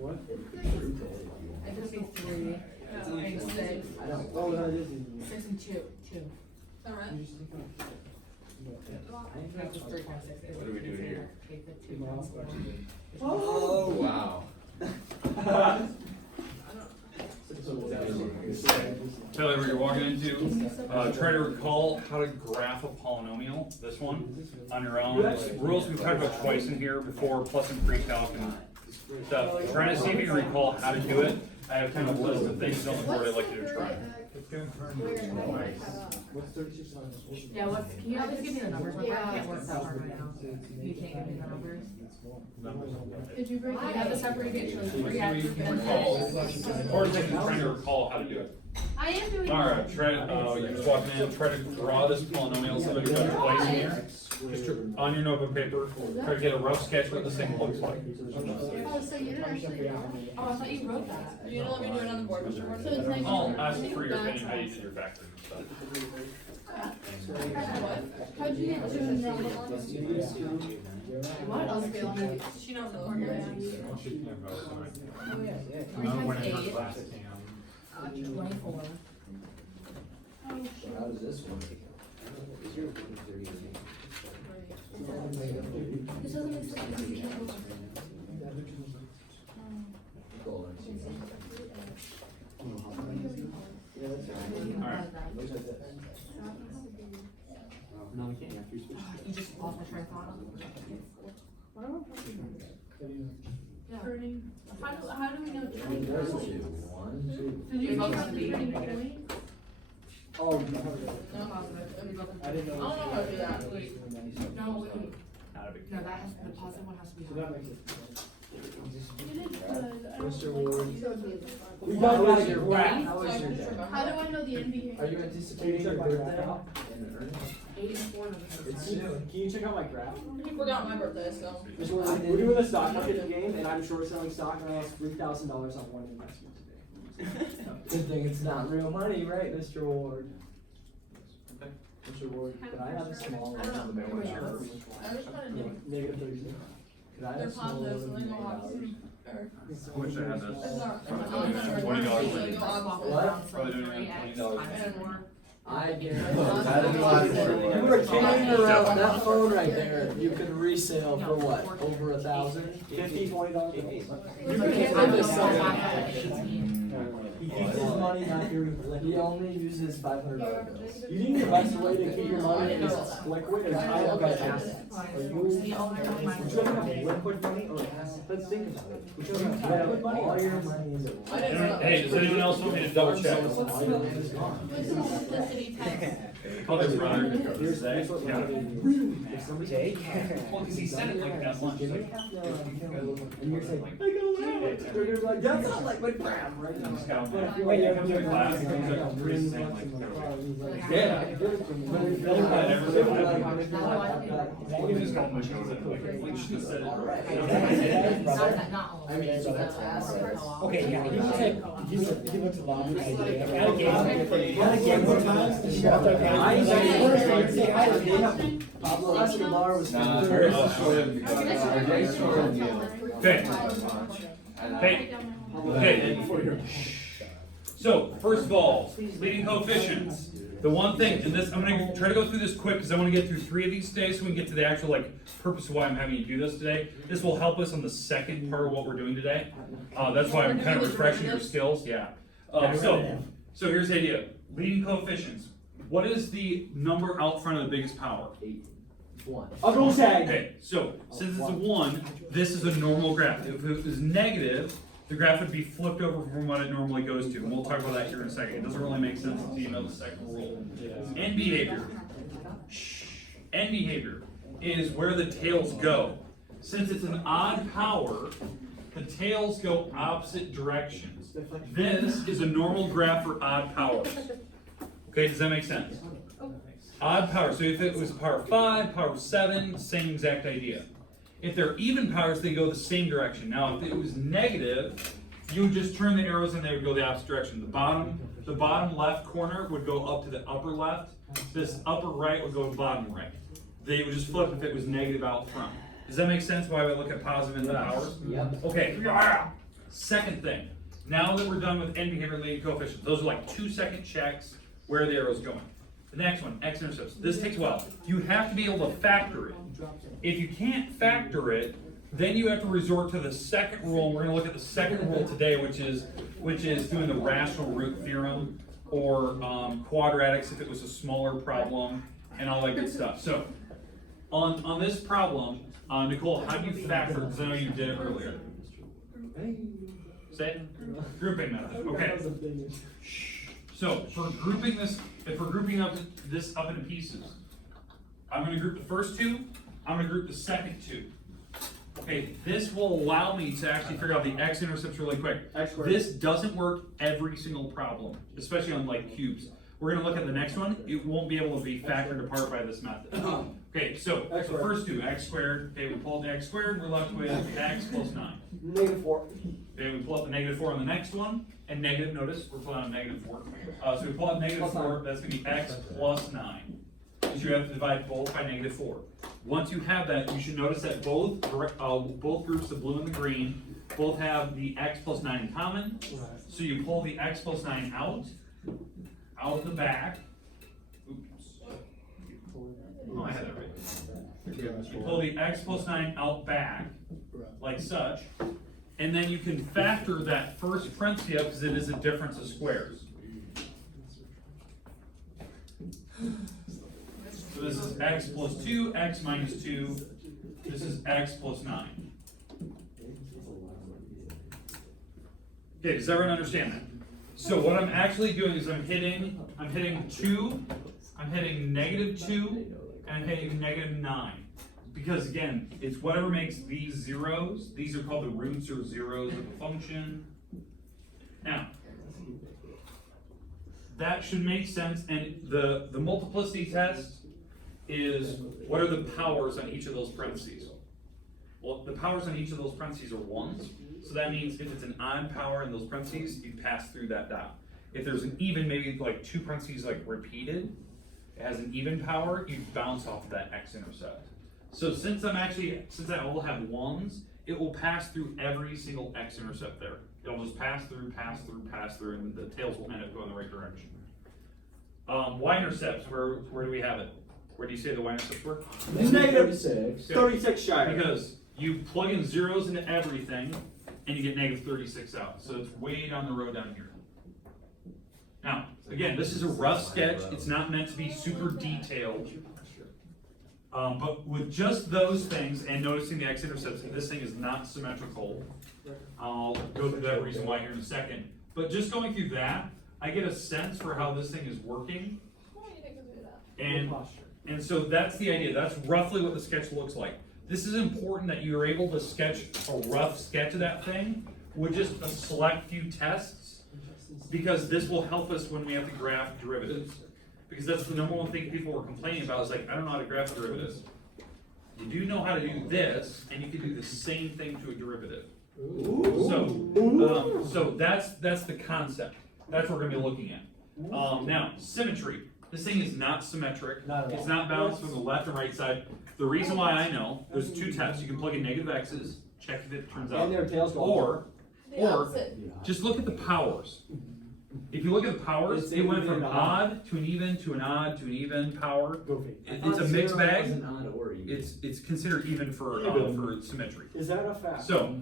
What? I just see 3. And 6. 6 and 2. 2. Alright. That's just 3 times 6. What do we do here? Take the 2 times 4. Oh, wow. Tell you what you're walking into. Try to recall how to graph a polynomial. This one on your own. Rules we've talked about twice in here before, plus in pre-calc and stuff. Trying to see if you can recall how to do it. I have kind of a list of things going forward I'd like you to try. Yeah, can you at least give me the numbers? I can't work that hard right now. You can't give me the numbers. Did you break I have the separation. Or just trying to recall how to do it. I am doing. Alright, you're just walking in, try to draw this polynomial so that you got it twice in here. Just on your notebook paper, try to get a rough sketch of what this thing looks like. Oh, so you didn't actually. Oh, I thought you wrote that. You don't let me do it on the board, Mr. Ward? So it's nice. I'll ask for your opinion how you did your factoring and stuff. How'd you get 2 in the wrong ones? What else She knows the order. 3 times 8. 24. How does this one? This doesn't make sense. You just lost my train of thought. Turning. How do we know turning There's point? 2. 1, 2. Did you figure out the turning point? Oh, No, I didn't know. I don't know how to do that. Wait. No, wait. Not a big No, that has, the positive one has to be so higher. that makes it. You did good. I don't Mr. think Ward. you showed me the We got How out was of your here. day? How So was I your can day? remember. How do I know the end here? Are you anticipating your birthday? 8 and 4. It's soon. Can you check out my graph? You forgot my birthday, so. Mr. Ward, we're doing a stock market game, and I'm short selling stock, and I lost $3,000 on one investment today. Good thing it's not real money, right, Mr. Ward? Mr. Ward, could I have a small I don't know. loan? I'm just trying to do. Negative 36. Could I have They're a small positive, so loan they of go $1,000? opposite. Or. I wish I had this. It's not. Probably doing it at $20. Probably doing it at $20. I guarantee. You were carrying around that phone right there. You could resell for what? Over $1,000? $50, $20? You could give this something. He keeps his money not here. He only uses $500 bills. You think the best way to keep your money is liquid or tie up as assets? Are you, would you rather have liquid money or assets? Let's think about it. Would you rather have liquid money or All your assets? money is at I didn't know. Hey, does anyone else want me to double check? Multiplicity test. Call their brother. Here's Zach. what Yeah. we're gonna do. If somebody says, Well, because he said it like that once. give me half an hour, and you're saying, I got it. They're gonna be like, that's not liquid crap, right? But if you're like, Come to the class, and he's like, pretty "Rinse same, what's like, in the car," and he's like, Yeah. give it to me. But if you're Yeah, like, never if did you're that. like, if you're like, You just call him a show that, like, you should have said it. I mean, so that's Okay, yeah, he said, he went to law. At a game one time, Pablo Escobar was Nah, from very Paris. short of you. Very short of you. Okay. Hey. Okay. So, first of all, leading coefficients. The one thing, and this, I'm gonna try to go through this quick because I want to get through 3 of these today so we can get to the actual purpose of why I'm having you do this today. This will help us on the second part of what we're doing today. That's why I'm kind of refreshing your skills, yeah. So here's the idea, leading coefficients. What is the number out front of the biggest power? 8. 1. I'll go say. Okay, so since it's a 1, this is a normal graph. If it was negative, the graph would be flipped over from what it normally goes to. And we'll talk about that here in a second. It doesn't really make sense until you know the second rule. End behavior. End behavior is where the tails go. Since it's an odd power, the tails go opposite directions. This is a normal graph for odd powers. Okay, does that make sense? Odd power, so if it was power 5, power 7, same exact idea. If they're even powers, they go the same direction. Now, if it was negative, you would just turn the arrows and they would go the opposite direction. The bottom left corner would go up to the upper left. This upper right would go to bottom right. They would just flip if it was negative out front. Does that make sense why we look at positive and the powers? Yep. Okay. Second thing, now that we're done with end behavior related coefficients, those are like 2-second checks where the arrow's going. The next one, x-intercepts. This takes a while. You have to be able to factor it. If you can't factor it, then you have to resort to the second rule, and we're going to look at the second rule today, which is doing the rational root theorem, or quadratics if it was a smaller problem, and all that good stuff. So, on this problem, Nicole, how do you factor? Because I know you did it earlier. Say it? Grouping method. Okay. So for grouping this, if we're grouping up this up into pieces, I'm going to group the first two. I'm going to group the second two. Okay, this will allow me to actually figure out the x-intercepts really quick. This doesn't work every single problem, especially on like cubes. We're going to look at the next one. It won't be able to be factored apart by this method. Okay, so the first two, x squared. Okay, we pull up the x squared. We're left with x plus 9. -4. Okay, we pull up the -4 on the next one, and negative. Notice we're pulling out -4. So we pull out -4. That's going to be x plus 9. So you have to divide both by -4. Once you have that, you should notice that both groups, the blue and the green, both have the x plus 9 in common. So you pull the x plus 9 out of the back. Oops. Oh, I had that right. You pull the x plus 9 out back, like such, and then you can factor that first parenthesis up because it is a difference of squares. So this is x plus 2, x minus 2. This is x plus 9. Okay, does everyone understand that? So what I'm actually doing is I'm hitting 2, I'm hitting -2, and I'm hitting -9. Because again, it's whatever makes these zeros. These are called the roots or zeros of a function. Now, that should make sense, and the multiplicity test is what are the powers on each of those parentheses? Well, the powers on each of those parentheses are 1s, so that means if it's an odd power in those parentheses, you pass through that dot. If there's an even, maybe like 2 parentheses like repeated, it has an even power, you bounce off of that x-intercept. So since I will have 1s, it will pass through every single x-intercept there. It'll just pass through, and the tails will end up going the right direction. Y-intercepts, where do we have it? Where do you say the y-intercepts were? -36. 36 shy. Because you plug in zeros into everything, and you get -36 out. So it's way down the road down here. Now, again, this is a rough sketch. It's not meant to be super detailed. But with just those things and noticing the x-intercepts, this thing is not symmetrical. I'll go through that reason why here in a second. But just going through that, I get a sense for how this thing is working. And so that's the idea. That's roughly what the sketch looks like. This is important that you are able to sketch a rough sketch of that thing with just a select few tests, because this will help us when we have to graph derivatives. Because that's the number one thing people were complaining about, is like, I don't know how to graph derivatives. You do know how to do this, and you can do the same thing to a derivative. So that's the concept. That's what we're going to be looking at. Now, symmetry. This thing is not symmetric. It's not balanced from the left and right side. The reason why I know, there's 2 tests. You can plug in negative x's, check if it turns out. And their tails go Or just look at the powers. If you look at the powers, it went from odd to an even to an odd to an even power. It's a mixed bag. It's considered even for symmetry. Is that a fact? So,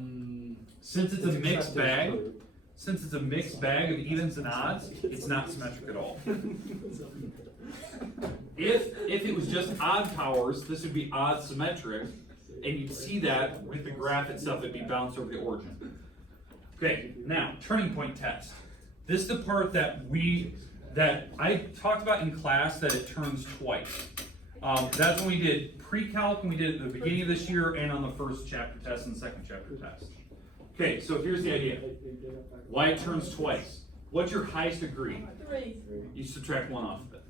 since it's a mixed bag, of evens and odds, it's not symmetric at all. If it was just odd powers, this would be odd symmetric, and you'd see that with the graph itself, it'd be bounced over the origin. Okay, now turning point test. This is the part that I talked about in class, that it turns twice. That's when we did pre-calc, and we did it at the beginning of this year, and on the first chapter test and the second chapter test. Okay, so here's the idea. Why it turns twice. What's your highest degree? 3. You subtract 1 off of it.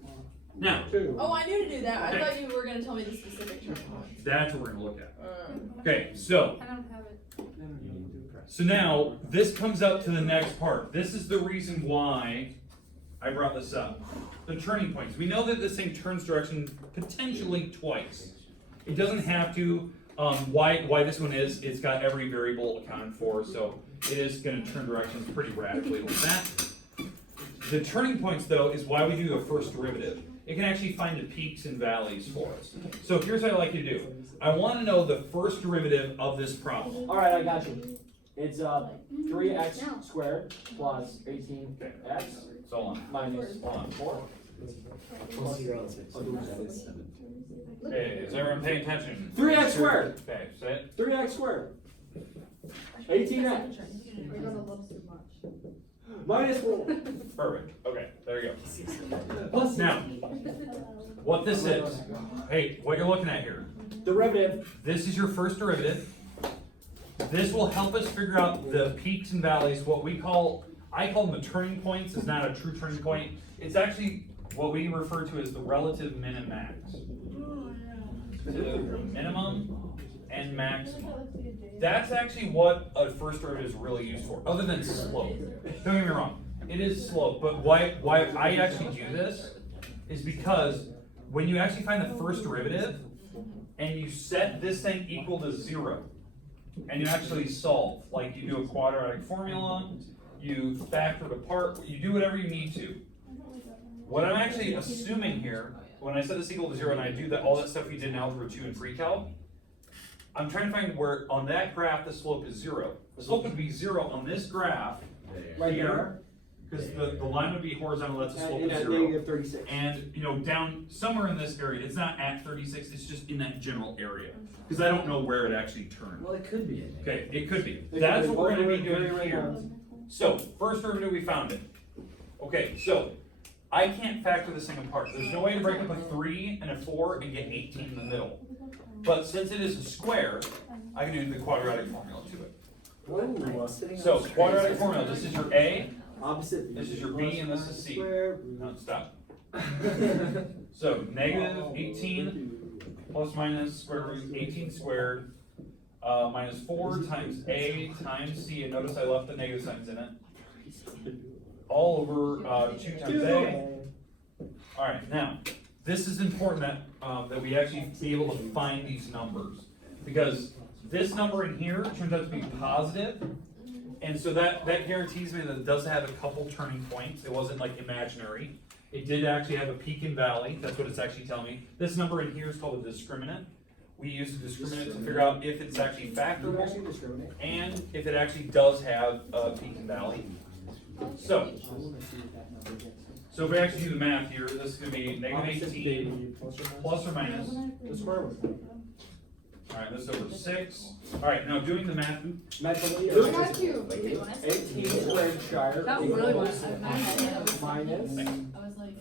Now, Oh, I knew to do that. I Okay. thought you were going to tell me the specific term. that's what we're going to look at. Okay, so I don't have it. So now, this comes up to the next part. This is the reason why I brought this up. The turning points. We know that this thing turns direction potentially twice. It doesn't have to. Why this one is, it's got every variable accounted for, so it is going to turn directions pretty radically like that. The turning points, though, is why we do a first derivative. It can actually find the peaks and valleys for us. So here's what I'd like you to do. I want to know the first derivative of this problem. All right, I got you. It's 3x squared plus 18x So on. minus 4. Okay, is everyone paying attention? 3x squared. Okay, say it. 3x squared. 18x minus 4. Perfect. Okay, there you go. Plus Now, what this is, hey, what you're looking at here, derivative. this is your first derivative. This will help us figure out the peaks and valleys, what we call, I call them the turning points. It's not a true turning point. It's actually what we refer to as the relative min and max. The minimum and maximum. That's actually what a first derivative is really used for, other than slope. Don't get me wrong, it is slope, but why I actually do this is because when you actually find the first derivative and you set this thing equal to 0, and you actually solve, like you do a quadratic formula, you factor it apart, you do whatever you need to. What I'm actually assuming here, when I set this equal to 0 and I do all that stuff we did in Algebra 2 and Pre-Calc, I'm trying to find where on that graph the slope is 0. The slope would be 0 on this graph Right here, because the line would be horizontal, that's the slope And of at 0. negative 36. And, you know, down somewhere in this area, it's not at 36, it's just in that general area. Because I don't know where it actually turned. Well, it could be. Okay, it could be. That's what we're going to be doing Very here. So, first derivative, we found it. Okay, so I can't factor this thing apart. There's no way to break up a 3 and a 4 and get 18 in the middle. But since it is a square, I can do the quadratic formula to it. So, quadratic formula, this is your A, Opposite. this is your B, and this is C. Square. No, stop. So, negative 18 plus minus square root 18 squared minus 4 times A times C, and notice I left the negative signs in it. All over 2 times A. Alright, now, this is important that we actually be able to find these numbers. Because this number in here turns out to be positive, and so that guarantees me that it does have a couple turning points. It wasn't like imaginary. It did actually have a peak and valley. That's what it's actually telling me. This number in here is called a discriminant. We use the discriminant to figure out if it's actually factorable and if it actually does have a peak and valley. So if we actually do the math here, this is going to be negative 18 plus or minus The square root. Alright, this is over 6. Alright, now doing the math. Mentally. I got you. Wait, wait, when I said 18 squared shire. that really was. equals minus. I was like,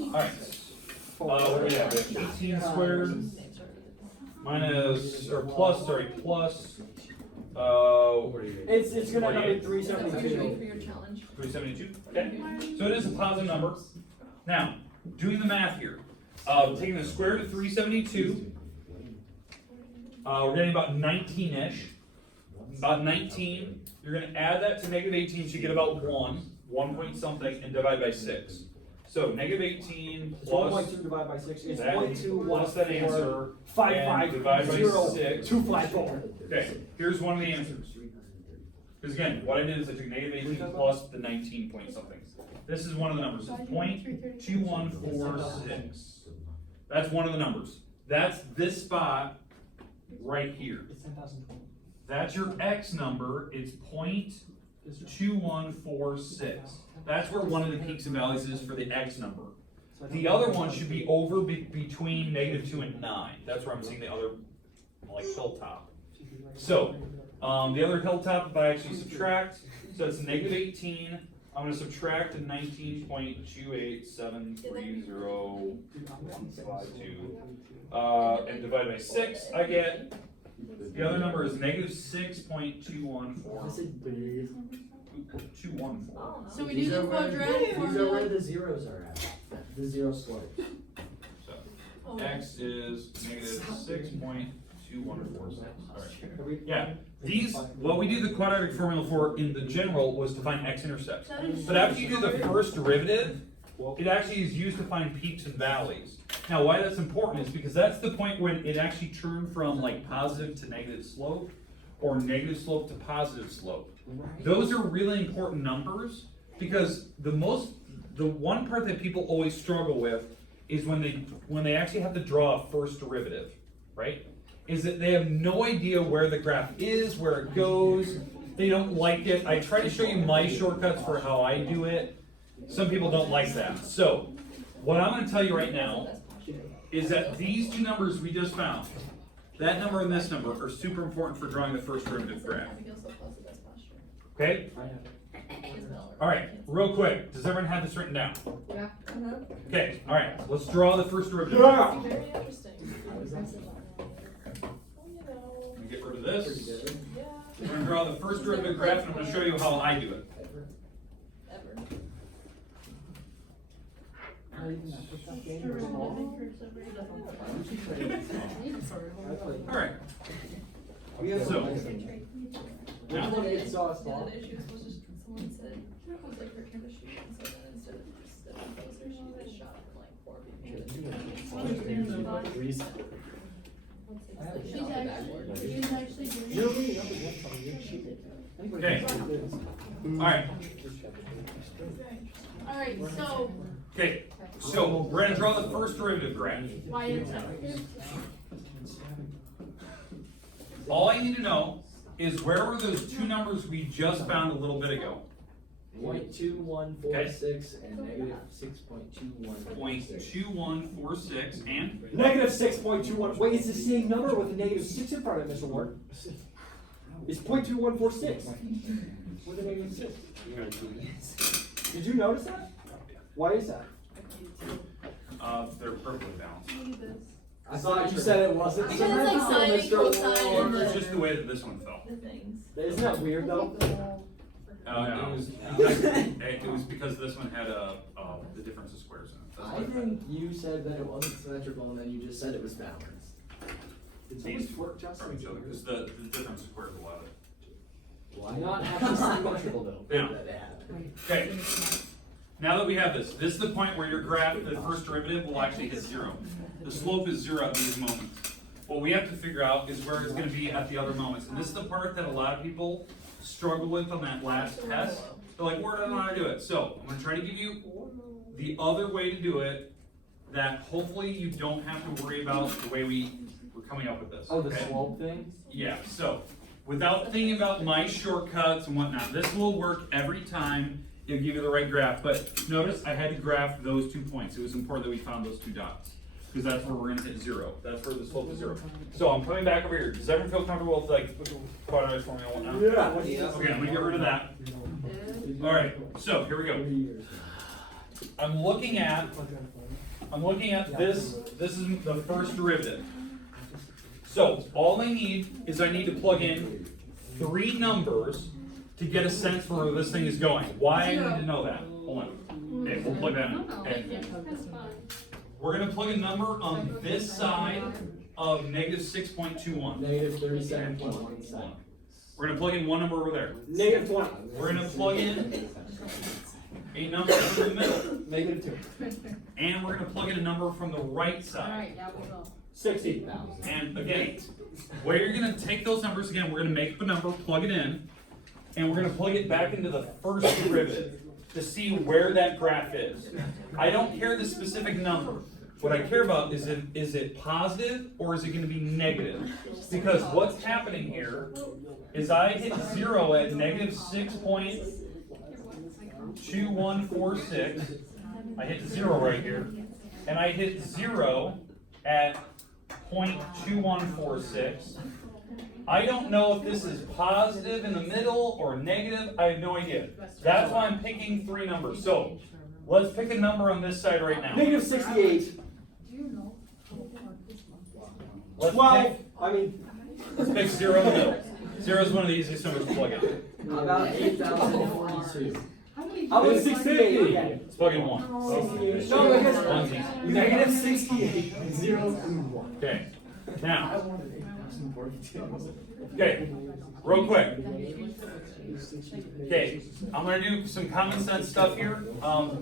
Alright. What do we have? 18 squared minus, or plus, sorry, plus, It's gonna be 48. I was waiting 372. for your challenge. 372. Okay. So it is a positive number. Now, doing the math here. Taking the square root of 372. We're getting about 19-ish. About 19. You're going to add that to negative 18, so you get about 1 point something, and divide by 6. So negative 18 plus 1.2 divided by 6 is that 0.2 plus that answer, and 5 divide by 0 6. 254. Okay, here's one of the answers. Because again, what I did is I took negative 18 plus the 19 point something. This is one of the numbers. It's 0.2146. That's one of the numbers. That's this spot right here. That's your X number. It's 0.2146. That's where one of the peaks and valleys is for the X number. The other one should be over between negative 2 and 9. That's where I'm seeing the other, like, hilltop. So, the other hilltop, if I actually subtract, so it's negative 18. I'm going to subtract 19.28730.152 and divide by 6. I get the other number is negative 6.214. 214. So we do the quadratic These are where formula. the zeros are at. The zero slope. So X is negative 6.2146. Alright. Yeah. These, what we do the quadratic formula for in the general was to find x-intercepts. But after you do the first derivative, it actually is used to find peaks and valleys. Now why that's important is because that's the point when it actually turned from like positive to negative slope. or negative slope to positive slope. Those are really important numbers because the one part that people always struggle with is when they actually have to draw a first derivative, right? Is that they have no idea where the graph is, where it goes. They don't like it. I try to show you my shortcuts for how I do it. Some people don't like that. So what I'm going to tell you right now is that these two numbers we just found, that number and this number, are super important for drawing the first derivative graph. Okay? All right, real quick. Does everyone have this written down? Yeah. Okay, all right. Let's draw the first derivative. Very interesting. Let me get rid of this. We're going to draw the first derivative graph, and I'm going to show you how I do it. All right. So, now, Someone said, it was like her chemistry, and so then instead of just stepping closer, she just shot up like 4 okay. All right. Alright, so, Okay. So we're going to draw the first derivative graph. why is that? All I need to know is where were those two numbers we just found a little bit ago? 0.2146 and negative 6.21. 0.2146 and Negative 6.21. Wait, it's the same number with a negative 6 in front of it, Mr. Ward. It's 0.2146 with a negative 6. Did you notice that? Why is that? they're perfectly balanced. I thought you said it wasn't. Because it's like sine, cosine, and It's just the way that this one fell. the things. Isn't that weird though? It was because this one had the difference of squares in it. That's I why. think you said that it wasn't symmetrical, and then you just said it was balanced. It's These always work just from each other because the difference of squares allowed it. Why not have it symmetrical though? Yeah. That it happened. Okay. Now that we have this is the point where your graph, the first derivative, will actually hit 0. The slope is 0 at these moments. What we have to figure out is where it's going to be at the other moments. And this is the part that a lot of people struggle with on that last test. They're like, where do I know how to do it? So I'm going to try to give you the other way to do it that hopefully you don't have to worry about the way we're coming up with this. Oh, the okay? slope thing? Yeah, so without thinking about my shortcuts and whatnot, this will work every time. It'll give you the right graph. But notice I had to graph those 2 points. It was important that we found those 2 dots because that's where we're going to hit 0. That's where the slope is 0. So I'm coming back over here. Does everyone feel comfortable with like quadratic formula and whatnot? Yeah. Okay, I'm going to get rid of that. All right, so here we go. I'm looking at this. This is the first derivative. So all I need is I need to plug in 3 numbers to get a sense for where this thing is going. Why I need to know that? Hold on. Okay, we'll plug that in. Okay. We're going to plug a number on this side of negative 6.21. Negative 37.17. We're going to plug in one number over there. Negative 20. We're going to plug in a number from the middle. Negative 2. And we're going to plug in a number from the right side. Alright, yeah, we'll go. 60. And again, where you're going to take those numbers again, we're going to make up a number, plug it in, and we're going to plug it back into the first derivative to see where that graph is. I don't care the specific number. What I care about is it positive or is it going to be negative? Because what's happening here is I hit 0 at negative 6.2146. I hit 0 right here. And I hit 0 at 0.2146. I don't know if this is positive in the middle or negative. I have no idea. That's why I'm picking 3 numbers. So let's pick a number on this side right now. Negative 68. Let's 12. pick, Let's pick 0 in the middle. 0 is one of the easiest numbers to plug in. How about 8,042? How about 68? Let's plug in 1. No, because One's easy. negative 68. 0 and 1. Okay. Now. Okay. Real quick. Okay. I'm gonna do some common sense stuff here.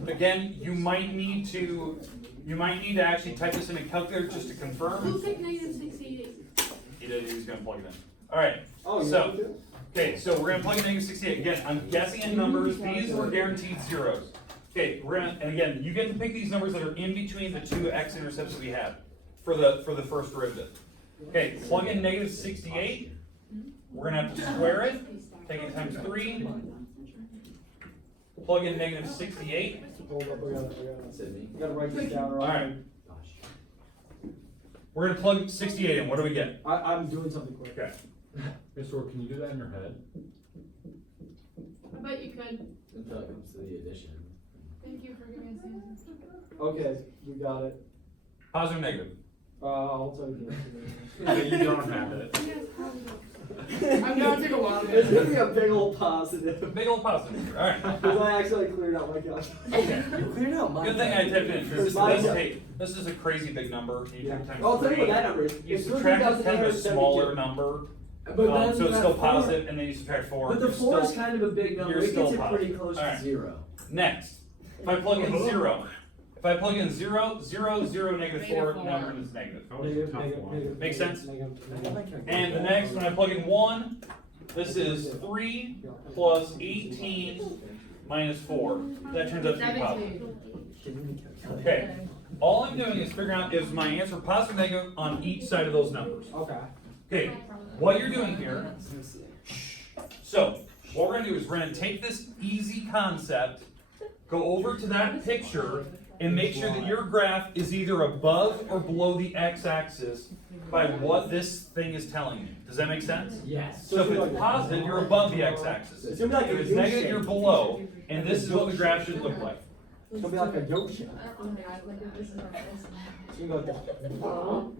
Again, you might need to actually type this in a calculator just to confirm. Who picked negative 68? He did. He was gonna plug it in. All right. Oh, you So- want to? Okay, so we're gonna plug in negative 68. Again, I'm guessing in numbers. These were guaranteed zeros. Okay, and again, you get to pick these numbers that are in between the two x-intercepts that we have for the first derivative. Okay, plug in negative 68. We're gonna have to square it. Take it times 3. Plug in negative 68. Hold up, I gotta write this down. All right. We're gonna plug 68 in. What do we get? I'm doing something quick. Okay. Mr. Ward, can you do that in your head? I bet you could. Until it comes to the addition. Thank you for giving us the answer. Okay, we got it. Positive, negative. I'll tell you. No, you don't have it. I'm gonna take a while. It's gonna be a big old positive. Big old positive. All right. Because I actually cleared out my calculator. Okay. You cleared out my. Good thing I typed in. Because Mine- this is a crazy big number. You Yeah. take times I'll tell you 3. what that number is. You It's subtract kind of a 13,872. smaller number. But then So it's that still four- positive, and then you subtract 4. But the You're 4 is still- kind of a big number. you're It still gets it pretty positive. close Alright. to 0. Next, if I plug in 0, if I plug in 0, 0, 0, negative 4, the number is negative. That was a Negative, tough negative, one. negative, Makes negative, sense? negative, negative. And the next, when I plug in 1, this is 3 plus 18 minus 4. That turns out to be positive. Okay, all I'm doing is figuring out is my answer positive or negative on each side of those numbers. Okay. Okay, what you're doing here, so what we're gonna do is we're gonna take this easy concept, go over to that picture, and make sure that your graph is either above or below the x-axis by what this thing is telling you. Does that make sense? Yes. So if it's positive, you're above the x-axis. It's gonna be like If a it's U negative, shape. you're below, and this is what the graph should look like. It's gonna be like a yoke shape. I don't know, like if this is our first. It's gonna go like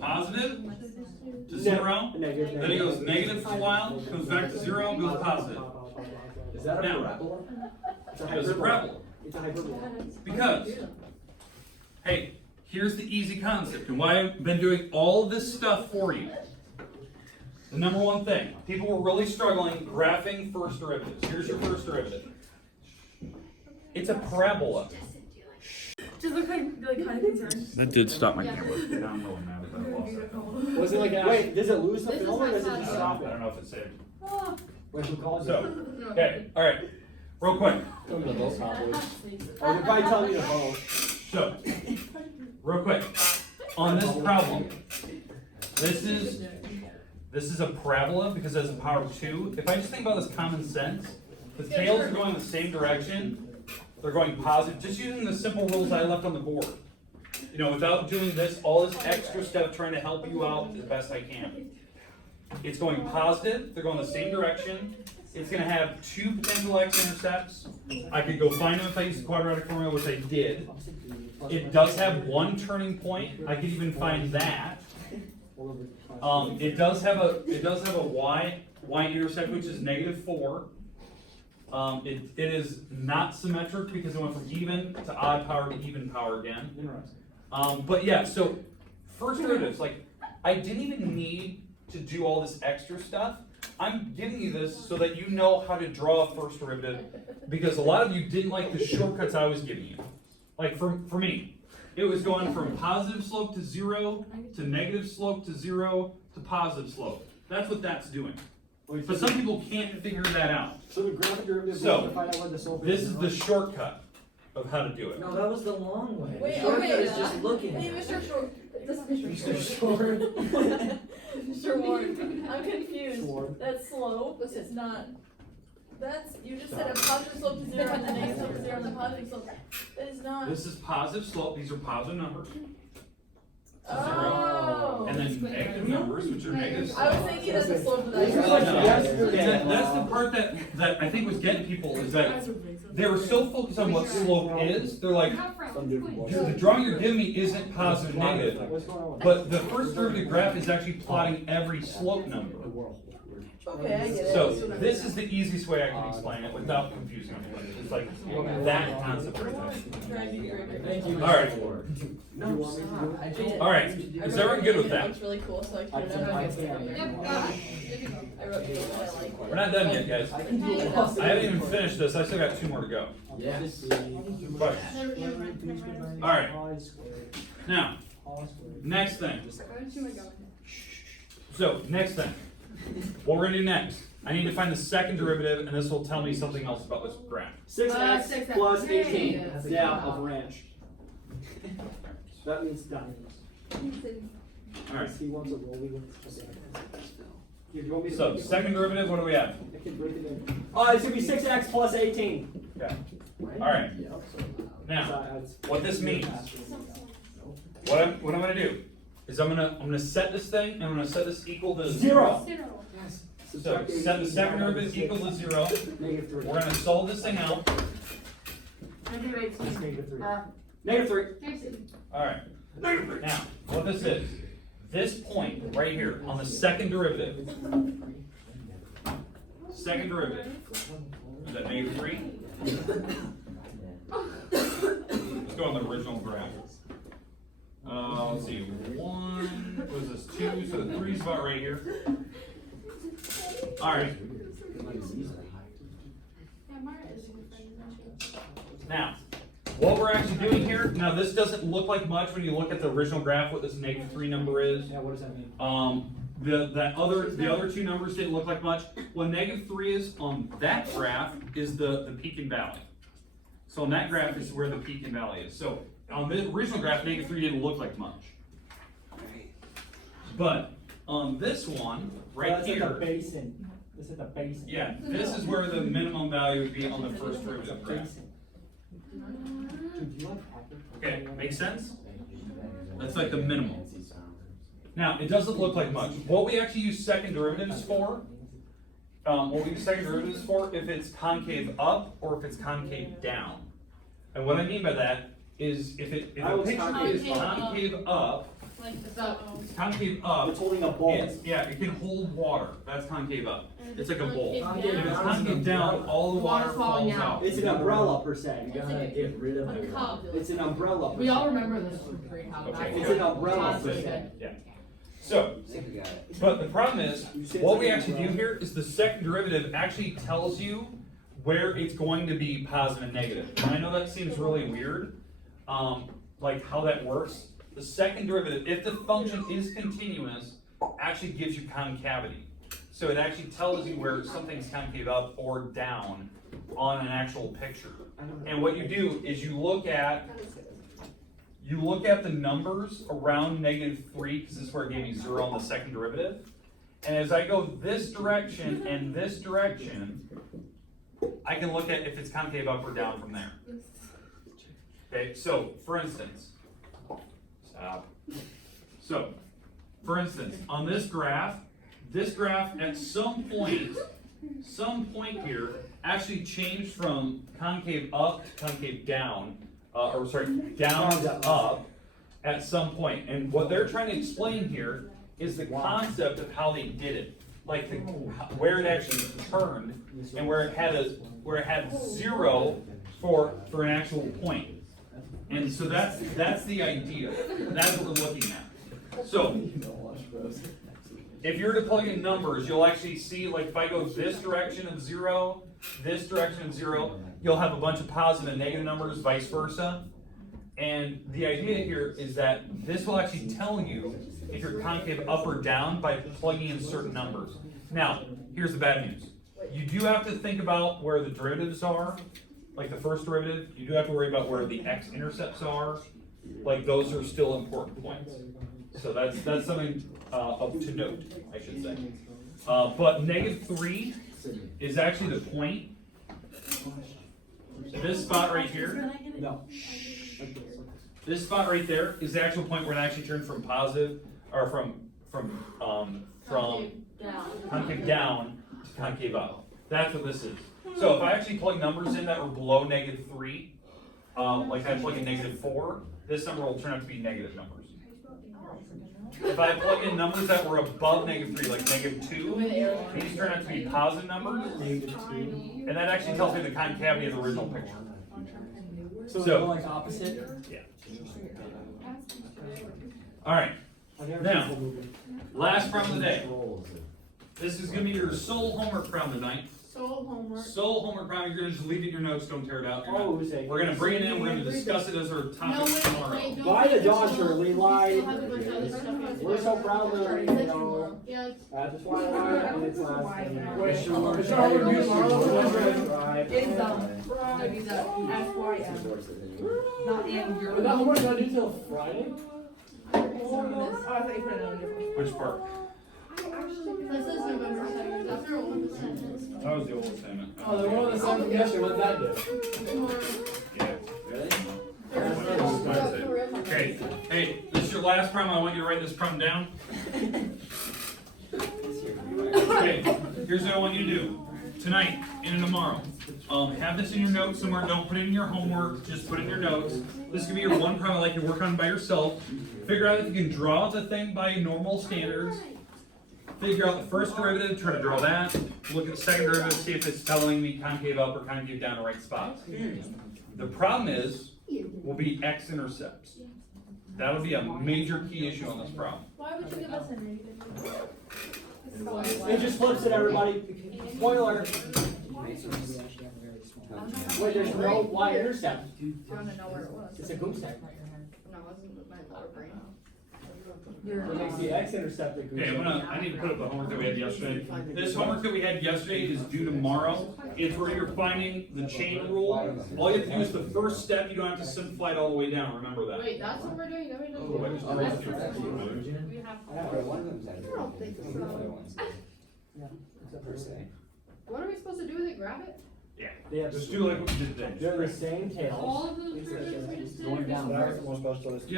Positive to 0, Negative. then it goes negative for a while, goes back to 0, goes positive. Is that a Now. parabola? It's a It is a hyperbola. parabola. It's a hyperbola. Because, hey, here's the easy concept and why I've been doing all this stuff for you. The number one thing, people were really struggling graphing first derivatives. Here's your first derivative. It's a parabola. Just look like kind of concerned. That did stop my camera. Now I'm really mad about it. Was it like, wait, does it lose the This is film or my does it son. just I stop don't it? know if it's saved. Wait, who calls So, it? okay, alright, real quick. Oh, they're probably telling you to vote. So, real quick, on this problem, this is a parabola because it has a power of 2. If I just think about this common sense, the tails are going the same direction, they're going positive, just using the simple rules I left on the board. You know, without doing this, all this extra stuff trying to help you out as best I can. It's going positive, they're going the same direction, it's gonna have 2 potential x-intercepts. I could go find them if I use the quadratic formula, which I did. It does have 1 turning point, I could even find that. It does have a y-intercept, which is -4. It is not symmetric because it went from even to odd power to even power again. But yeah, so first derivatives, like, I didn't even need to do all this extra stuff. I'm giving you this so that you know how to draw a first derivative, because a lot of you didn't like the shortcuts I was giving you. Like for me, it was going from positive slope to 0 to negative slope to 0 to positive slope. That's what that's doing. But some people can't figure that out. So the graphic derivative is So, to find out where the slope This is. is the shortcut of how to do it. No, that was the long way. Wait, The shortcut okay. is just looking. Hey, Mr. Short. This is Mr. Short. Mr. Warren. I'm confused. Short. That slope is not. That's, you just said a positive slope to 0 and then negative slope to 0 and then positive slope. That is not. This is positive slope, these are positive numbers. Oh. And then negative numbers, which are negative I was slope. thinking that's a slope that I. And that's the part that I think was getting people, is that they were so focused on what slope is, they're like, the drawing you're giving me isn't positive negative. What's going on? But the first derivative graph is actually plotting every slope number. Okay, I get it. So this is the easiest way I can explain it without confusing everybody. It's like that concept right there. Thank you, All right. Mr. Ward. No, stop. I told All right. you to Is do everyone good with It that? looks really cool, so I can know how it gets there. I wrote the one I like. We're not done yet, guys. I can do it all. I haven't even finished this. I still got 2 more to go. Yes. Questions? All right. Now, next thing. So, next thing. What we're gonna do next, I need to find the second derivative, and this will tell me something else about this graph. 6x 6x plus Hey. 18. Yeah, of ranch. That means done. Alright, He wants a roll. We want Here, you want me to so break it? second derivative, what do we have? I can break it in. It's gonna be 6x plus 18. Okay. Alright, now, what this means, what I'm gonna do, is I'm gonna set this thing, and I'm gonna set this equal to 0. So, set the second derivative equal to 0. Negative 3. We're gonna solve this thing out. Negative It's 18. negative 3. Uh, Negative 3. Alright, now, what this is, this point right here on the second derivative, is that negative 3? Let's go on the original graph. Let's see, 1, what is this, 2, so the 3 is about right here. Alright. Now, what we're actually doing here, now this doesn't look like much when you look at the original graph, what this negative 3 number is. Yeah, what does that mean? The other two numbers didn't look like much. What negative 3 is on that graph is the peak and valley. So on that graph is where the peak and valley is. So on the original graph, negative 3 didn't look like much. But on this one, right That's here. at the basin. This is the basin. Yeah, this is where the minimum value would be on the first derivative graph. Dude, do you like Packer? Okay, make sense? That's like the minimum. Now, it doesn't look like much. What we actually use second derivatives for, if it's concave up or if it's concave down. And what I mean by that is if a picture is concave up, Like the So- photo. concave up, It's holding a bowl. it can hold water. That's concave up. It's like a bowl. If Concave it's down. concave down, all the water Water's falling falls out. out. It's an umbrella per se. You gotta get rid of A it. cup. It's an umbrella per We all se. remember this from pre-health. Okay. It's an umbrella per Positive. se. Yeah. So, but the problem is, what we actually do here is the second derivative actually tells you where it's going to be positive and negative. And I know that seems really weird, like how that works. The second derivative, if the function is continuous, actually gives you concavity. So it actually tells you where something's concave up or down on an actual picture. And what you do is you look at the numbers around negative 3, because this is where it gave me 0 on the second derivative. And as I go this direction and this direction, I can look at if it's concave up or down from there. Okay, so for instance, on this graph at some point here actually changed from concave up to concave down, down to up at some point. And what they're trying to explain here is the concept of how they did it, like where it actually turned and where it had 0 for an actual point. And so that's the idea. That's what we're looking at. So if you're to plug in numbers, you'll actually see, like if I go this direction of 0, this direction of 0, you'll have a bunch of positive and negative numbers, vice versa. And the idea here is that this will actually tell you if you're concave up or down by plugging in certain numbers. Now, here's the bad news. You do have to think about where the derivatives are, like the first derivative. You do have to worry about where the x-intercepts are. Like those are still important points. So that's something to note, I should say. But negative 3 is actually the point. This spot right here, No. this spot right there is the actual point where it actually turned from positive, or from concave down to concave up. That's what this is. So if I actually plug numbers in that were below negative 3, like I plug in negative 4, this number will turn out to be negative numbers. If I plug in numbers that were above negative 3, like negative 2, these turn out to be positive numbers, and that actually tells me the concavity of the original picture. So, So- like opposite? Yeah. Alright, now, last problem of the day. This is going to be your sole homework problem tonight. Sole homework. Sole homework problem, you're gonna just leave it in your notes, don't tear it out. You're not- Oh, say. We're gonna bring it in, we're gonna discuss it as our No, topic wait, tomorrow. wait, don't. By the forget dawn, sole. Shirley, We still lied. have a bunch of other stuff we have to We're do. so proud of her, you know. Yeah. That's why I it's last thing. Wait, Sure, It's Sure, already Sure, used Sure, to Sure, drive. It's not in your. But that homework's not due till Friday? Oh, I thought you put it on your. Which part? This is November 2nd, that's our old assignment. That was the old assignment. Oh, the one on the side from yesterday, what'd that do? Tomorrow. Yeah. Really? Okay, hey, this is your last problem, I want you to write this problem down. Okay, here's what I want you to do. Tonight and tomorrow, have this in your notes somewhere, don't put it in your homework, just put it in your notes. This could be your one problem like you work on by yourself. Figure out if you can draw the thing by normal standards. Figure out the first derivative, try to draw that. Look at the second derivative, see if it's telling me concave up or concave down the right spots. The problem is, will be x-intercepts. That'll be a major key issue on this problem. Why would you give us a negative? It just flips it, everybody. Spoiler. Wait, there's no y-intercept. I don't know where it was. It's a goose egg. No, it wasn't with my lower brain. It makes the x-intercept a goose Okay, egg. I need to put up the homework that we had yesterday. This homework that we had yesterday is due tomorrow. It's where you're finding the chain rule. All you have to do is the first step, you don't have to simplify it all the way down, remember that. Wait, that's what we're doing? No, we Oh, I just don't. erased We it. have. I don't think so. What are we supposed to do with it? Grab it? They have Just do like what we did today. They're the same tails. All of those derivatives we just did? Going down. You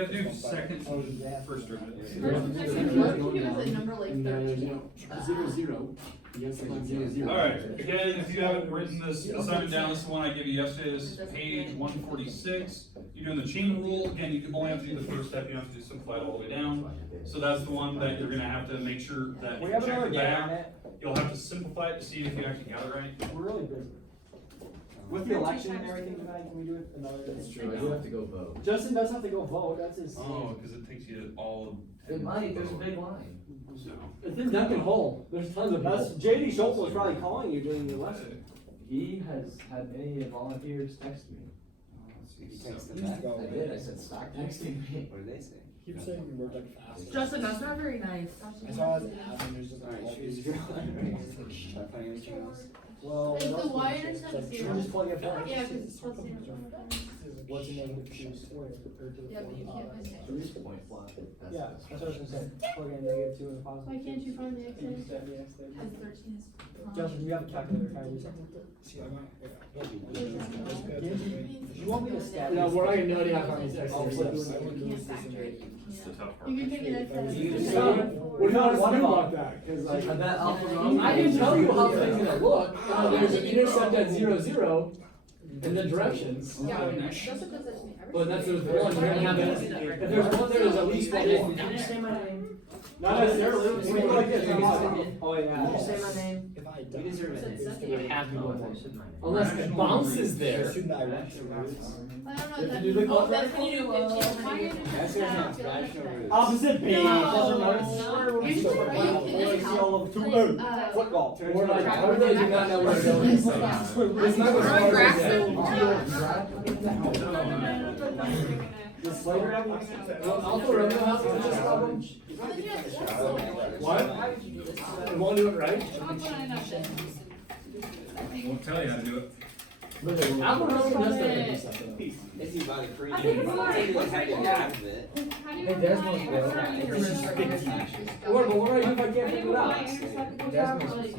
have to do second and first derivative. First, second, what can you give us a number like 13? 0, 0. Yes, 0, 0. Alright, again, if you haven't written this assignment down, this is the one I gave you yesterday, this is page 146. You're doing the chain rule, again, you can only have to do the first step, you don't have to do simplify it all the way down. So that's the one that you're gonna have to make sure that if We you have check another the game on back, it. you'll have to simplify it to see if you actually got it right. We're really busy. With the election and everything tonight, can we do it another? That's true, I do have to go vote. Justin does have to go vote, that's his. Oh, because it takes you all. It might, there's a big line. So. It's in Duncan Hole, there's tons of. That's, JD Schultz was probably calling you during the election. He has had many volunteers text me. I did, I said, stop texting me. What did they say? Keep saying your word like fast. Justin, that's not very nice. I saw it happen, there's just Alright, like should issues. Should I find anything else? Well. Is the that's- y-intercept that's- zero? We'll just plug it in. Yeah, because it's supposed to be. What's a negative 2 squared or to the Yeah, but you can't find it. 3 point flat. Yeah, that's what I was gonna say, plug in negative 2 and the positive. Why can't you find the x-intercept? Yeah, yes, they- Because 13 is. Justin, you have a calculator, can I use it? See, I might, You want me to stab? No, we're not gonna know how many I'll texts. flip You you in. can't factor it, It's the you tough part. can't. You can take an x-intercept. You can So, what do you want us to do about that? Cause I like. bet I can tell you how things gonna look. There's an intercept at 0, 0 in the directions. Yeah, Joseph does that to me every But that's the single one, you're gonna have day. that. If there's one there, there's at least one. Did you say my name? Not necessarily, we can go like this. Oh, yeah. Did you say my name? If I You die. deserve it. You have to go with it. Unless it bounces there. Shouldn't I rest your roots? I don't know You what have that to do the means. Oh, quadratic that's when you do 15. That's your hands, rational roots. Opposite B, doesn't notice. Usually, right, Wanna see all of two, football. We're like, I really do not know where to go with this. It's not as hard as The Slater have Also, remember how to do this problem? What? You won't do it right? I won't tell you how to do it. I'm really just gonna do something. Is he about to create it? Like how you get out of it? Hey, there's one for What, but what do I do if I can't figure it out?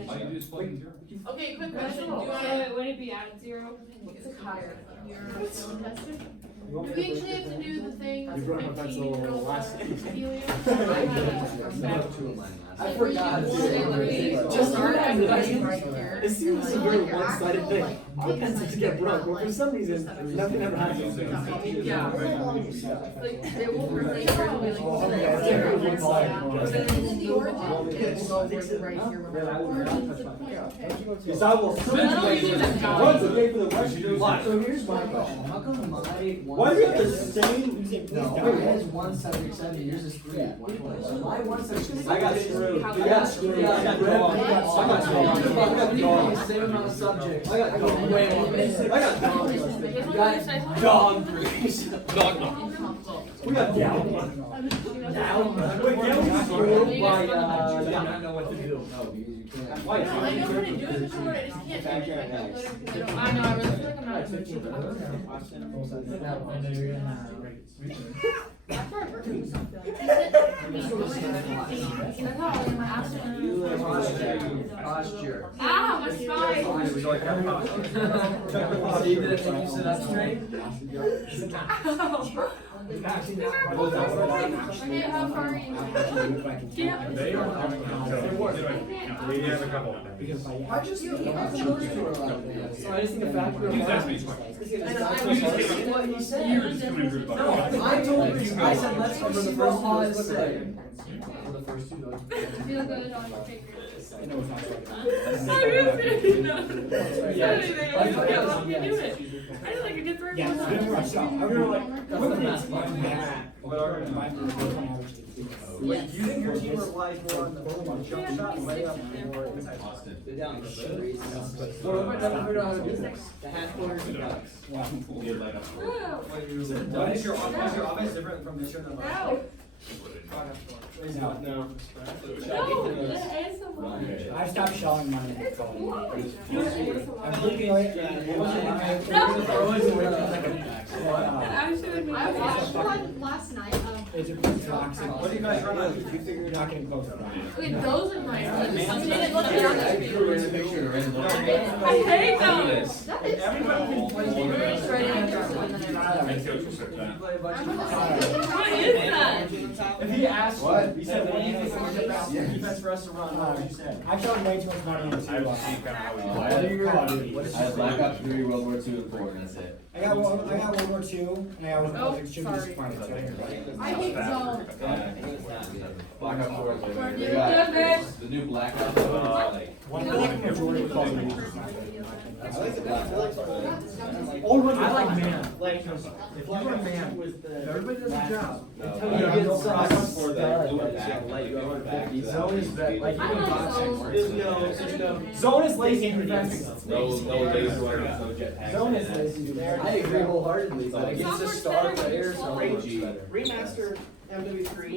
All you do is plug in zero. Okay, quick question, do you wanna, Would it be at 0? it's higher. You're still tested? You want Do me we to actually have to do the thing? You brought my pencil last Helium? I forgot. Just It seems a very one-sided thing. Like, Our pencils get broke, but for some reason, nothing ever happens. Yeah. Like, they will really, really One side. Is it the origin? It's right here. Yeah, I would Origin's touch the my point, okay. Because I will sue you once a day for the rest of your life. So here's my question, how come my Why do you have the same? No, it has 177, yours is 3. So my 177. I got screwed. You got screwed. I got Yeah, dog. I got same amount of subjects. I got dog. Way more. I got dog. You got dog threes. We got down. Wait, down was screwed by, I know what to do. No, because you can't. White. I know how to do it before, I just can't do it if I calculate it because I don't. I know, I really feel like I'm not. Posture. Ah, my spine. So you didn't think you sit up straight? Okay, how far are you? Yeah. They are coming out. We have a couple. I just think I'm close to her like this. So I just think a factor of He's one. asking me a question. What he said. You're just coming through the No, button. I told you, I said let's go for the first two. Let's look at it. For the first two, though. Feel good on your paper. I know it's not right. I did like a good 3 Yeah, months. it's been rough stuff. I really like. That's the math. Wait, you think your team relies more on the jump shot, way up, or They're down the street. Well, if I never figured out how to do this, the half quarters and ducks. Why is your offense different from this year than last No. year? No. I stopped showing money. It's I'm cool. looking at it. I watched one last night. It's a toxic. What do you guys run on? You're not getting close to that. Okay, those are my. I I hate those. That is. What is that? If he asked, What? he said, what do you think is the best defense for us to run? What would you say? I've shown way too much money into I was seeing kind of how we Call of Duty. What is I had Black Ops 3, World War II, and 4, and that's it. I got World War II, and I was extremely sorry. disappointed. I hate zone. Black Ops 4 is For like, you, they got David. the new Black Ops 4 is like, I like the majority of Call of Duty. like the Black Ops. Old ones, I like man. Like, if you were a man, everybody does a job. Until you get some zone is better. Like, I like zone. zone is lazy defense. no laser weapons, no jetpacks. Zone is lazy defense. I agree wholeheartedly, but against the star players, so much better. Remaster MW3.